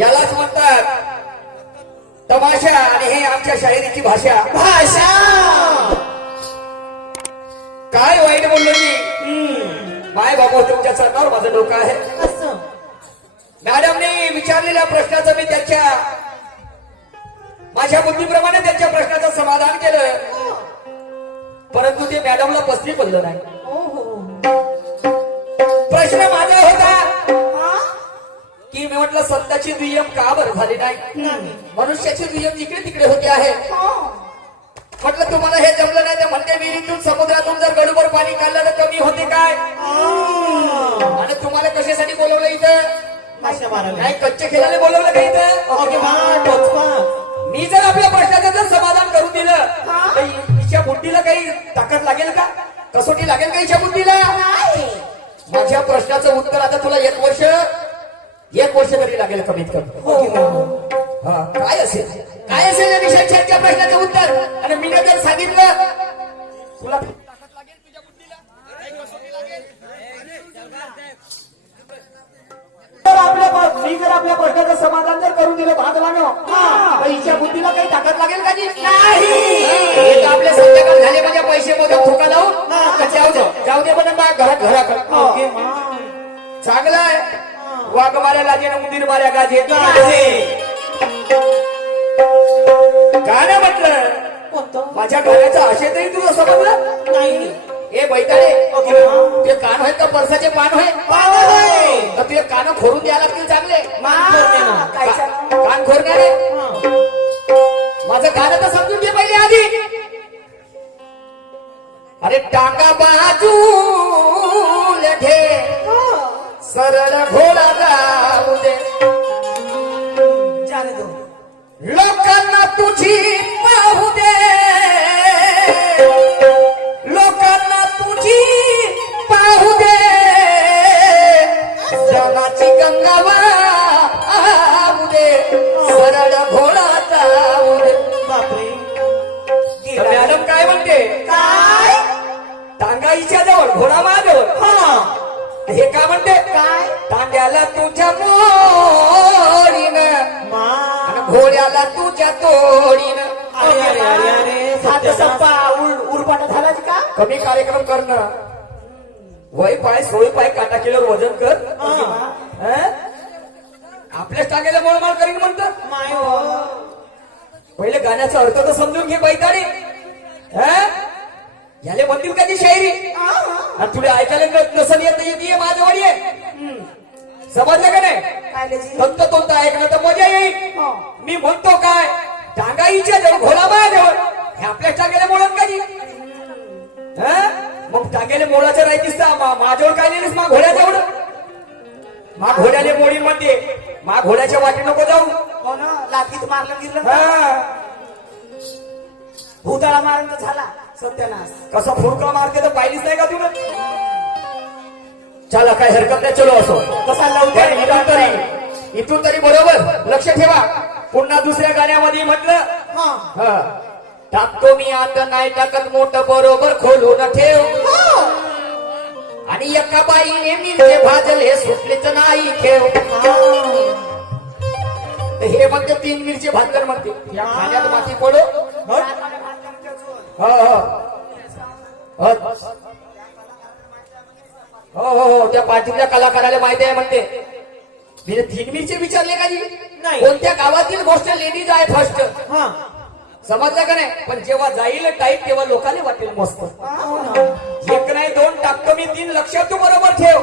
यालाच म्हणतात तमाशा आणि हे आमच्या शाहिरीची भाषा. भाषा! काय वाईट बोललो मी? माय बाबा तुमच्या चरणावर माझं डोकं आहे. मॅडमने विचारलेल्या प्रश्नाचं मी त्यांच्या माझ्या बुद्धीप्रमाणे त्यांच्या प्रश्नाचं समाधान केलं. परंतु ते मॅडमला पसली पडलं नाही. प्रश्न माझा होता? की मी म्हटलं संताची दुय्यम का बरं झाली नाही. मनुष्याची दुय्यम इकडे तिकडे होते आहे. हो. म्हटलं तुम्हाला हे जमलं नाही तर म्हणते विहिरीतून समुद्रातून जर गडूभर पाणी काढलं तर कमी होते काय. आणि तुम्हाला कशासाठी बोलवलं इथं? नाही कच्चे खेळायला बोलवलं का इथं? मी जर आपल्या प्रश्नाचं जर समाधान करून दिलं? तर हिच्या बुद्धीला काही ताकद लागेल का? कसोटी लागेल का हिच्या बुद्धीला? माझ्या प्रश्नाचं उत्तर आता तुला एक वर्ष एक वर्ष तरी लागेल कमीत कमी. हो हो. हा काय असेल? काय असेल या विषयाच्या त्या ना उंदीर माऱ्या गाजे गाणं म्हटलं कोणतं माझ्या गाण्याचा आशयतही तुला समजलं नाही ए बैताडे ते कान आहेत का परसाचे पान होय होय. तर तुझे कान खोडून द्यायला लागतील चांगले कान खोडणारे हा. माझं गाणं तर समजून घे पहिले आधी अरे टाका बाजू घे सरळ घोडा तुझी पाहू दे. लोकांना तुझी पाहू दे. जगाची गंगा वाहू दे. सरळ घोडा जाऊ दे. मॅडम काय म्हणते? काय? टांगाईच्या जवळ घोडा माझ्याजवळ हा. हे का म्हणते? काय? टांग्याला तुझ्या मोडीनं मा आणि घोड्याला तुझ्या तोडीनं. अरे अरे अरे अरे हात सत्यानाश. सप्पा उल- उलपाटा झाला का? कमी कार्यक्रम करणं वय पाय सोळी पाय काटा किलोवर वजन कर? आपल्याच टाकायला मोळमाळ करीन म्हणतात. माय हो. पहिले गाण्याचा अर्थ तर समजून घे बैताडी याले म्हणतील का ती शायरी. आणि तुला ऐकायला न- नसन येत? येते माझ्यावर ये समजलं का नाही? फक्त तोंत ऐकणं तर मजा येईल. हो. मी म्हणतो काय? टांगाईच्या जवळ घोडा माझ्याजवळ हे आपल्या टांग्याला मोळत का? मग टांग्याला मोळाचं का मा- माझ्यावर काय नेलीस मा घोड्याजवळ मा घोड्याले मोडी म्हणते. मा घोड्याच्या वाटी नको जाऊ. हो ना लाथीत मारलं गिरलं. हं. भूताळा मारून तर झाला सत्यानाश. कसा फुरका मारते तर पाहिलीच नाही का तुला? चला काय हरकत नाही चलो असो. कसा लवकर इथून तरी इथून तरी बरोबर. लक्ष ठेवा. पुन्हा दुसऱ्या गाण्यामध्ये म्हटलं हा. हं. टाकतो मी आता नाही टाकत मोठं बरोबर खोलून ठेव. आणि एका बाईने मिरचे भाजले सुटलेच नाही ठेव. हे. म्हणते तीन मिरची भाजलं म्हणते. खाण्यात माती पडो. हं? हो. हो हो हो त्या पाठीतल्या कलाकाराला माहिती आहे म्हणते. मी तीन मिरची विचारले का? नाही. कोणत्या गावातील गोष्ट लेडीज आहे फर्स्ट हा. समजलं का नाही? पण जेव्हा जाईल टाईट तेव्हा लोकांनी वाटेल मस्त. एक नाही दोन टाकतो मी तीन लक्षात तू बरोबर ठेव.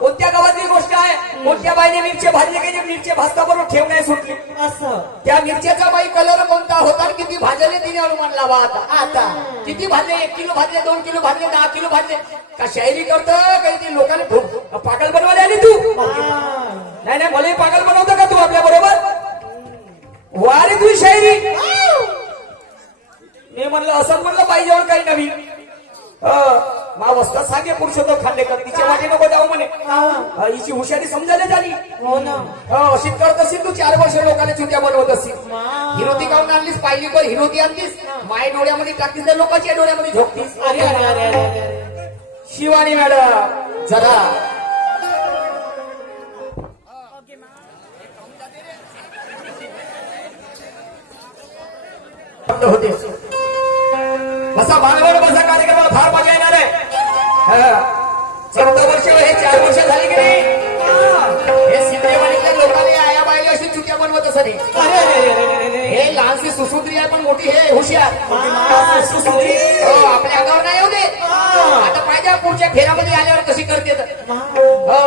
कोणत्या गावातली गोष्ट आहे? कोणत्या बाईने मिरचे भाजले की मिरचे भाजता बरोबर ठेव नाही सुटली. असं. त्या मिरच्याचा बाई कलर कोणता होता किती भाजले तिने अनुमान लावा आता. आता. किती भाजले? एक किलो भाजले दोन किलो भाजले दहा किलो भाजले. का शायरी करत? काही ती लोकांना पागल बनवायला आली तू? नाही नाही मलाही पागल बनवतं का तू आपल्या बरोबर? वारी तू शायरी मी म्हणलं असं म्हणलं पाहिजे काही नवीन. मावस्ता सांगे पुरुषोत्तम खांदेकर तिच्या वाटे नको जाऊ म्हणे. हिची हुशारी समजायला झाली. अशी करत असेल तू चार वर्ष लोकांना चुट्या बनवत असतील हिरोती काढून आणलीस पाहिली तर हिरोती आणतीस. माय डोळ्यामध्ये टाकतीस तर लोकांच्या डोळ्यामध्ये झोपतीस. अरे शिवानी मॅडम जरा. होते. बसा मानवर बसा कार्यक्रमाला फार मजा येणार आहे. हा. चौदा वर्ष हे चार वर्ष झाली की नाही? हे सिनेमातल्या लोकांनी आया बाईला अशी चुक्या बनवत असं. हे लहानशी सुसूत्री आहे पण मोठी हे हुशार. सुसुरी. हो आपल्या अंगावर नाही येऊ दे हा. आता पाहिजे पुढच्या फेऱ्यामध्ये आल्यावर कशी करते हो.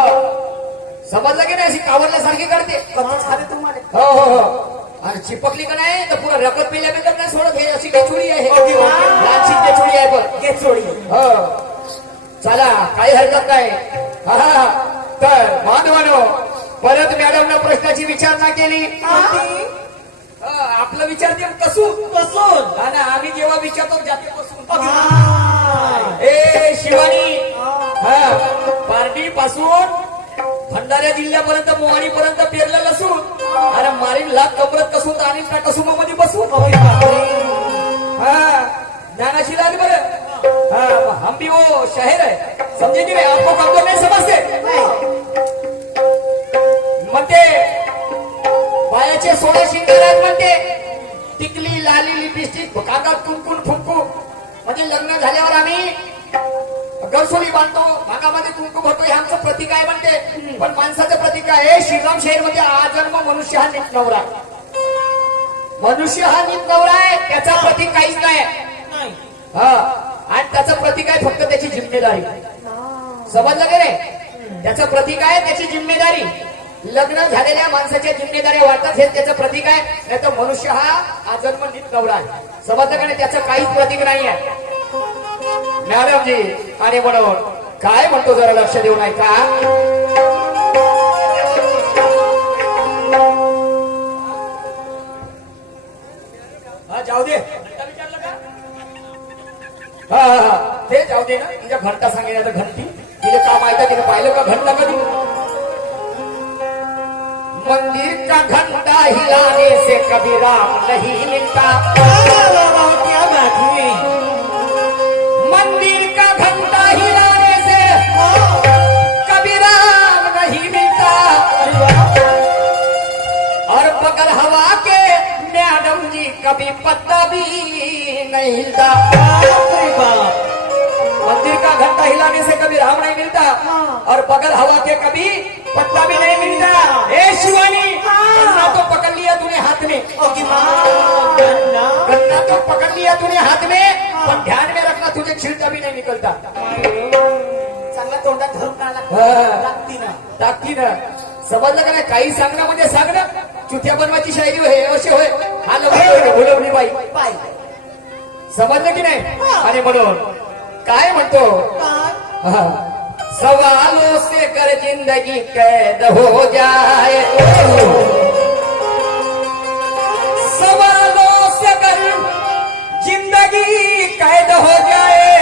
समजलं की नाही अशी कावरल्यासारखी करते? हो हो हो. आणि चिपकली का नाही तर पुरा रगत पिल्या बिकत नाही सोडत हे अशी केचुडी आहे ओके, वा. लहानशी केचुडी आहे पण घे चोळी हो. चला काही हरकत नाही. हा, हा. तर माधवानो परत मॅडमनं प्रश्नाची विचारणा केली. आपलं विचारते कसून? कसून? आणि आम्ही जेव्हा विचारतो जाते कसून. ए शिवानी. हा. पारडी पासून भंडारा जिल्ह्यापर्यंत मोहाडी पर्यंत पेरलं लसून अरे मारीन लाख कमरत कसून आणि का कसुमामध्ये बसून. हाँ ज्ञानाशी लाल बरं. हम भी वो शहर है। समझे की नहीं? आपको कमजोर नहीं समझते? म्हणते पायाचे सोळा शिंगार आहेत म्हणते टिकली लाली लिपस्टिक काकात कुंकुन फुंकू म्हणजे लग्न झाल्यावर आम्ही गरसोली बांधतो भागामध्ये कुंकू भरतो हे आमचं प्रतीक आहे म्हणते. पण माणसाचं प्रतीक आहे श्रीराम शहरमध्ये आजन्म मनुष्य हा नीट नवरा मनुष्य हा नीट नवरा आहे त्याचा प्रतीक काहीच नाही नाही. हा. आणि त्याचं प्रतीक आहे फक्त त्याची जिम्मेदारी. समजलं का नाही? त्याचं प्रतीक आहे त्याची जिम्मेदारी. लग्न झालेल्या माणसाच्या जिम्मेदाऱ्या वाढतात हे त्याचं प्रतीक आहे. नाही तर मनुष्य हा आजन्म नीट नवरा आहे. समजलं का नाही? त्याचं काहीच प्रतीक नाही आहे मॅडमजी आणि म्हणून काय म्हणतो जरा लक्ष देऊ नाही का जाऊ दे. हा हा ते जाऊ दे ना तिच्या घंटा सांगितलं तर घंटी. तिने काम माहिती तिने पाहिलं का घंटा कधी? मंदिर का घंटा हिलाने से कभी राम नहीं मिलता कभी पत्ता भी नहीं हिलता. मंदिर का घंटा हिलाने से कभी राम नहीं मिलता और बगल हवा के कभी पत्ता भी नहीं मिलता। ए शिवानी गन्ना तो पकड़ लिया तूने हाथ में। गन्ना. गन्ना तो पकड़ लिया तूने हाथ में पण ध्यान में रखना तुझे छिलका भी नहीं निकलता। चांगला तोंडात धरून. लागती ना. टाकती ना। समजलं का नाही? काही सांगणं म्हणजे सांगणं चुथ्या बनवायची शायरी होय असे होय. हा बोलवली बाई. पाय समजलं की नाही? आणि म्हणून काय म्हणतो। सवालों से कर ज़िंदगी कैद हो जाए. सवालों से कर ज़िंदगी कैद हो जाए.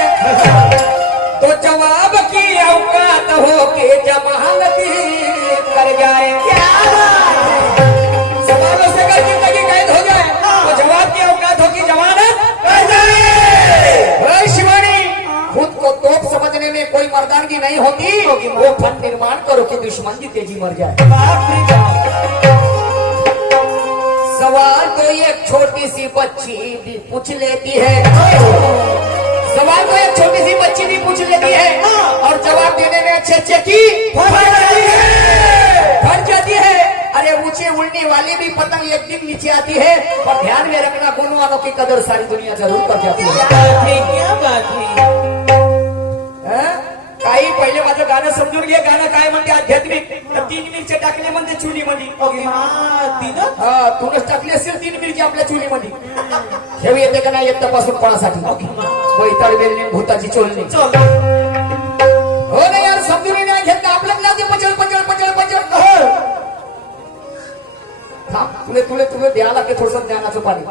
तो जवाब की औकात नहीं होती वो फन निर्माण करो कि दुश्मन जी तेज़ी मर जाए. सवाल तो एक छोटी सी बच्ची भी पूछ लेती है। सवाल तो एक छोटी सी बच्ची भी पूछ लेती है। और जवाब देने में अच्छे अच्छे की फट जाती है। है। अरे ऊँचे उड़ने वाली भी पतंग एक दिन नीचे आती है। पर ध्यान में रखना गुण वालों की कदर सारी दुनिया ज़रूर कर जाती है। क्या बात है क्या बात है। हं? काही पहिले माझं गाणं समजून घे. गाणं काय म्हणते? आध्यात्मिक. तीन मिरच्या टाकले म्हणते चुलीमध्ये तिनं? हा तूनच टाकली असेल तीन मिरची आपल्या चुलीमध्ये. ठेव येते का नाही? येत तपासून पळासाठी बैताळ बेलने भूताची चोलणी. चल. हो ना यार समजून नाही घेतलं. आपलं लाजे पचळ पचळ पचळ पचळ. तुले तुले तुले द्या लागते थोडस ज्ञानाचं पाणी.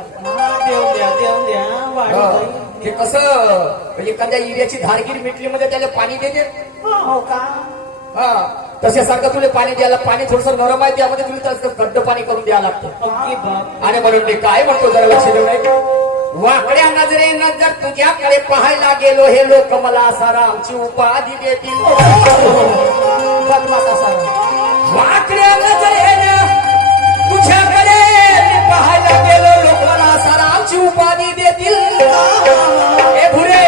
देव द्या देव द्या. हा. कसं? एखाद्या इऱ्याची धारगीर मिटली मध्ये त्याला पाणी देते? हो का? हा. तशासारखं तुला पाणी द्यायला पाणी थोडस नरम आहे त्यामध्ये तुला तसं गड्ड पाणी करून द्यावं लागतं. आणि म्हणून मी काय म्हणतो जरा लक्ष देऊ नये वाकड्या नजरेनं जर तुझ्याकडे पाहायला गेलो हे लोक मला असा रामची उपाधी देतील. नावाची उपाधी देतील. हे भुरे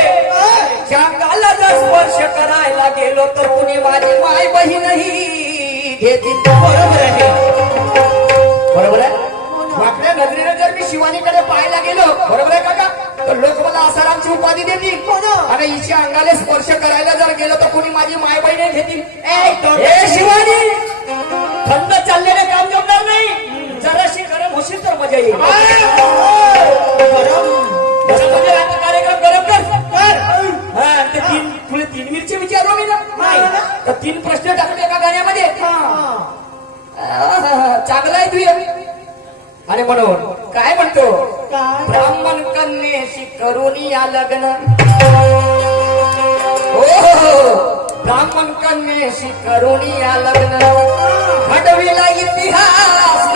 ज्या गालाचा स्पर्श करायला गेलो तर कुणी माझी माय बहीणही घेतील. बरोबर आहे. बरोबर आहे? वाकड्या नजरेनं जर मी शिवानीकडे पाहायला गेलो बरोबर आहे काका? तर लोक मला आसारामची उपाधी देतील. आणि हिच्या अंगाला स्पर्श करायला जर गेलो तर कुणी माझी माय बहिणी घेतील. ए शिवानी! थंड चाललेले काम जमणार नाही. जराशी गरम होशील तर मजा येईल. मिरची विचारलो मी ना नाही. तर तीन प्रश्न टाकले एका गाण्यामध्ये. चांगला आहे तू आणि म्हणून काय म्हणतो? ब्राह्मण कन्येशी करून या लग्न. हो हो, हो. ब्राह्मण कन्येशी करून या लग्न. घडविला इतिहास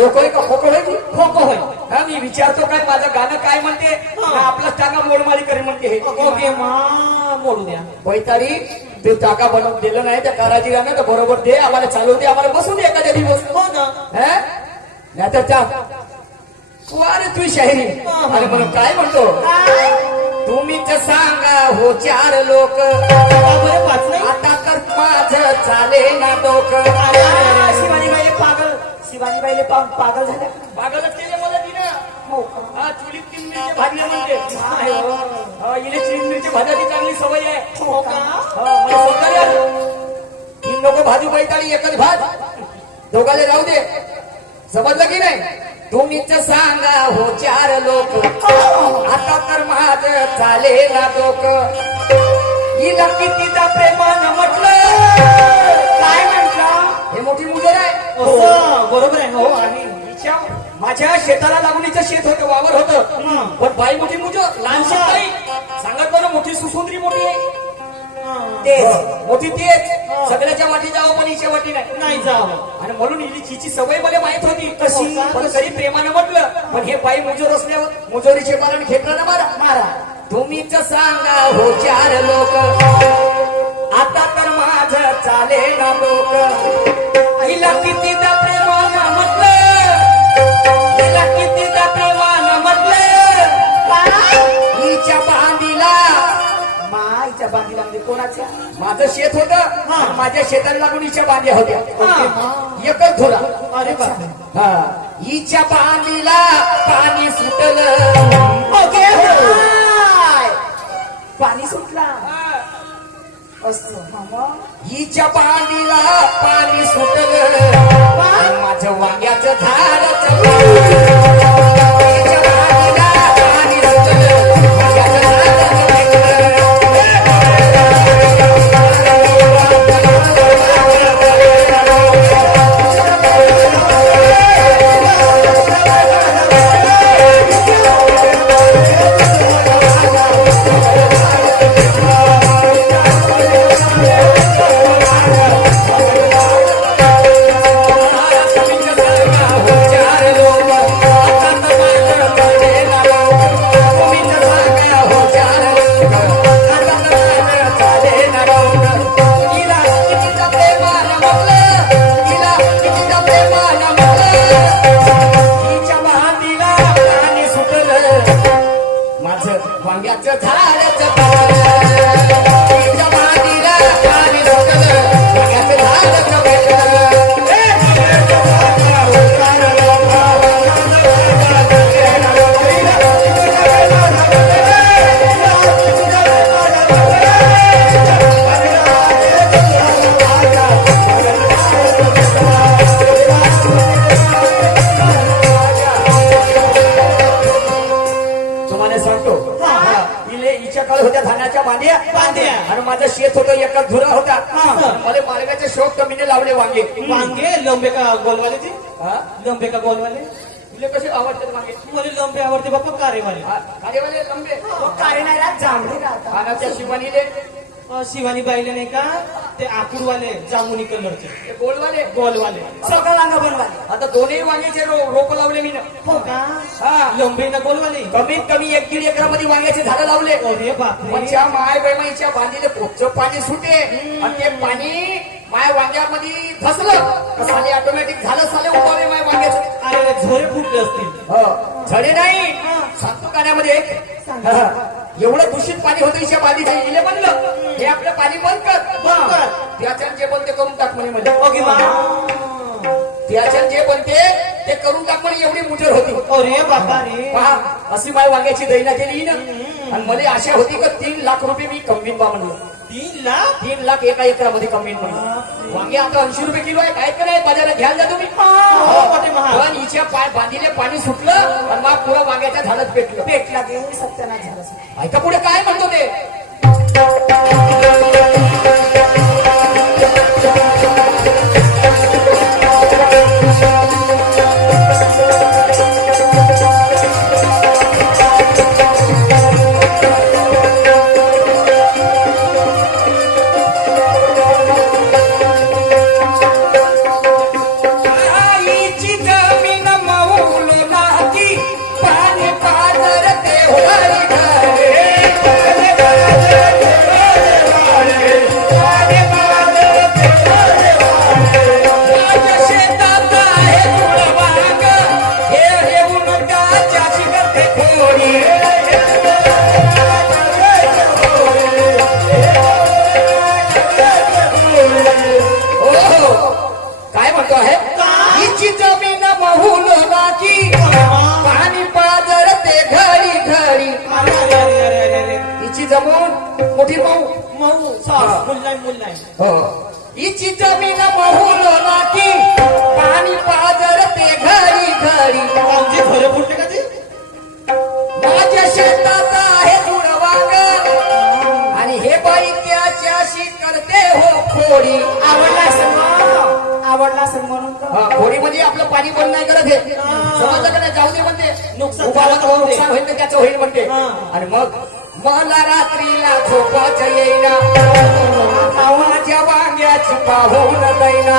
डोकं आहे का? खोकं की? खोकं होय. हा मी विचारतो काय माझं गाणं काय म्हणते? हा, आपला टाका मोडमाळी करी म्हणते हे. ओके मा मोडू द्या. बैतारी ते टाका बनवून दिलं नाही त्या कारागिरानं तर बरोबर दे आम्हाला चालू दे आम्हाला बसू दे एखाद्या दिवस. हो ना. नाही तर अरे तू शाहिरी. आणि म्हणून काय म्हणतो? तुम्हीच सांगा हो चार लोक. बरं आता तर माझं चाले ना डोकं. बाईले पागल. शिवानी बाईले पा- पागल झाल्या. पागलच केले मला तिनं. हो. का? हा चुलीत तीन मिरची भाजले म्हणते. हाय, हो. हा, इले तीन मिरची भाजायची चांगली सवय आहे. हो का? हा, मला सौंदर्य आहे. तीन लोक भाजू बैताळी एकच भाज दोघाले राहू दे. समजलं की नाही? तुम्हीच सांगा हो चार लोक. आता तर माझ चाले ना डोक. हिला कितीदा प्रेमानं म्हटलं? काय म्हटलं हे मोठी मुजर आहे. असं बरोबर आहे. हो हिच्या माझ्या शेताला लागून हिचं शेत होतं वावर होतं. हं. पण बाई मोठी मुज लहान शेत नाही. सांगत बरं मोठी सुसुंदरी मोठी. आहे हा. तेच. मोठी तेच. सगळ्याच्या वाटी जावं पण हिच्या वाटी नाही. नाही जावं. आणि म्हणून हिची हिची सवय मला माहीत होती. कशी? पण तरी प्रेमानं म्हटलं. पण हे बाई मुजोर असल्यावर मुजोरीचे मारण घेतलं ना मारा. मारा. तुम्हीच सांगा हो चार लोक. आता तर माझ चाले ना लोक. हिला कितीदा प्रेमानं म्हटलं? हिला कितीदा प्रेमानं म्हटलं? हिच्या बांधीला माईच्या बांधीला म्हणजे कोणाच्या? माझं शेत होत. माझ्या शेताला लागून हिच्या बांध्या होत्या. एकच धुरा. अरे. हा. हिच्या बांधीला पाणी सुटलं. पाणी सुटला. हिच्या बांधीला पाणी सुटलं. माझं वांग्याचं झाडच वांग्याचं वांग्याचं झाडाचं माझं शेत होतं एका धुरा होता. हा. मला मार्गाचे शोक कमीने लावले वांगे. वांगे? लंबे का गोलवाले ते हा? लंबे का गोलवाले? तुला कसे आवडतात वांगे? मला लंबे आवडते बाप्पा कारेवाले. हा, खालेवाले लंबे. काळे नाही राहत जांभळे राहतात. शिवानीले. शिवानी बाईले नाही का ते आकुडवाले जामुनी कलरचे. ते गोलवाले गोलवाले सगळं वांग बनवाले आता दोन्ही वांग्याचे रो- रोप लावले मी ना. हो का? हा. लंबे ना गोलवाले कमीत कमी एक दीड एकरामध्ये वांग्याचे झाडं लावले. अरे माय बैमाईच्या बांधीले पोटचं पाणी सुटे. आणि ते पाणी माय वांग्यामध्ये फसलं साले ऑटोमॅटिक झालं साले उतारे माय वांग्याचं. अरे झोरे फुटले असतील. हो, झडे नाही. सांगतो एक. हा, एवढं दूषित पाणी होतं इच्या बांधीचे इले म्हणलं हे आपलं पाणी बंद कर बंद कर. त्याच्यात जे बनते करून टाक म्हणे म्हणजे ओके मा? त्याच्यात जे बनते ते करून टाक म्हणे एवढी मुठर होती. अरे बापा रे. पहा अशी माय वांग्याची दैना केली ना आणि मला आशा होती का तीन लाख रुपये मी कमवीन बा म्हणलं. तीन लाख? तीन लाख एका एकरामध्ये म्हणलं वांगे आता ऐंशी रुपये किलो आहे. काय कराय बाजारात घ्यायला जा तुम्ही. हो. पण हिच्या पाय बांधीले पाणी सुटलं आणि मग पुरा वांग्याच्या झाडात पेटलं. पेटला देऊन सत्यानाश झालं. ऐका पुढे काय म्हणतो ते? हो. हिची जमीन महूल बाकी पाणी पाजर ते घडी घडी आमचे झोरे फुटले का ते? माझ्या शेतात आहे जुडवांग आणि हे बाई त्याच्याशी करते हो खोडी. आवडला असेल मग. आवडला असेल म्हणून तर. खोडीमध्ये आपलं पाणी बंद नाही करत हे. समजलं का नाही? जाऊ दे म्हणते. नुकसान. नुकसान होईल त्याचं होईल म्हणते. आणि मग मला रात्रीला झोपाच येईना. माझ्या वांग्याची पाहून दैना.